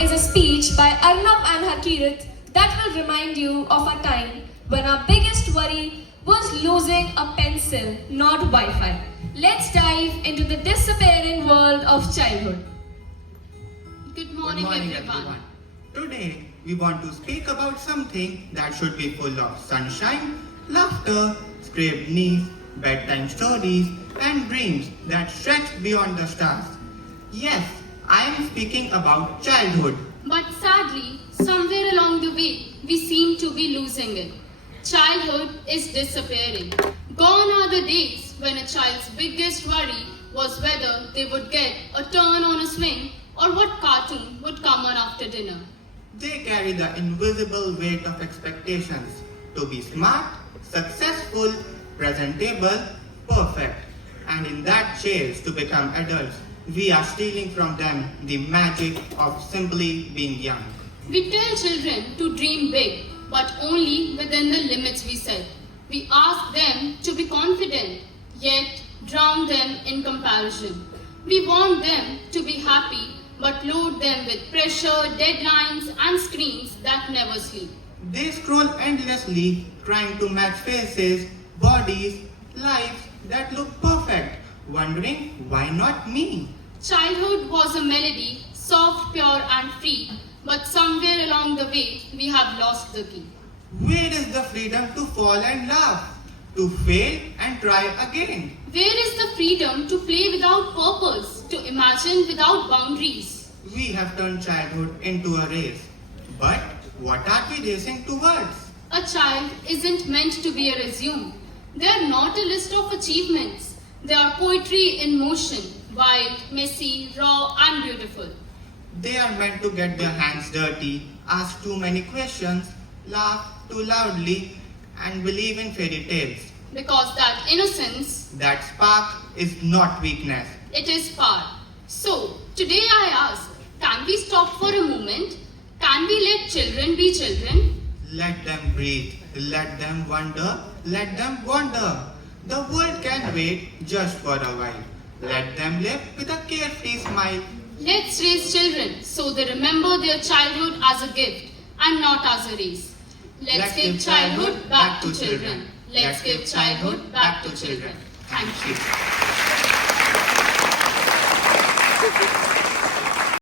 is a speech by Arnav and Harkirat that will remind you of a time when our biggest worry was losing a pencil, not Wi-Fi. Let's dive into the disappearing world of childhood. Good morning, everyone. Today, we want to speak about something that should be full of sunshine, laughter, scraped knees, bedtime stories, and dreams that stretch beyond the stars. Yes, I am speaking about childhood. But sadly, somewhere along the way, we seem to be losing it. Childhood is disappearing. Gone are the days when a child's biggest worry was whether they would get a turn on a swing or what cartoon would come on after dinner. They carry the invisible weight of expectations to be smart, successful, presentable, perfect. And in that chase to become adults, we are stealing from them the magic of simply being young. We tell children to dream big, but only within the limits we set. We ask them to be confident, yet drown them in comparison. We want them to be happy, but load them with pressure, deadlines, and screens that never sleep. They scroll endlessly, trying to match faces, bodies, lives that look perfect, wondering why not me? Childhood was a melody, soft, pure, and free, but somewhere along the way, we have lost the key. Where is the freedom to fall and laugh, to fail and try again? Where is the freedom to play without purpose, to imagine without boundaries? We have turned childhood into a race. But what are we racing towards? A child isn't meant to be a resume. They are not a list of achievements. They are poetry in motion, wild, messy, raw, and beautiful. They are meant to get their hands dirty, ask too many questions, laugh too loudly, and believe in fairy tales. Because that innocence, That spark is not weakness. it is power. So, today I ask, can we stop for a moment? Can we let children be children? Let them breathe, let them wonder, let them wander. The world can wait just for a while. Let them live with a carefree smile. Let's raise children so they remember their childhood as a gift and not as a race. Let's give childhood back to children. Let's give childhood back to children. Thank you.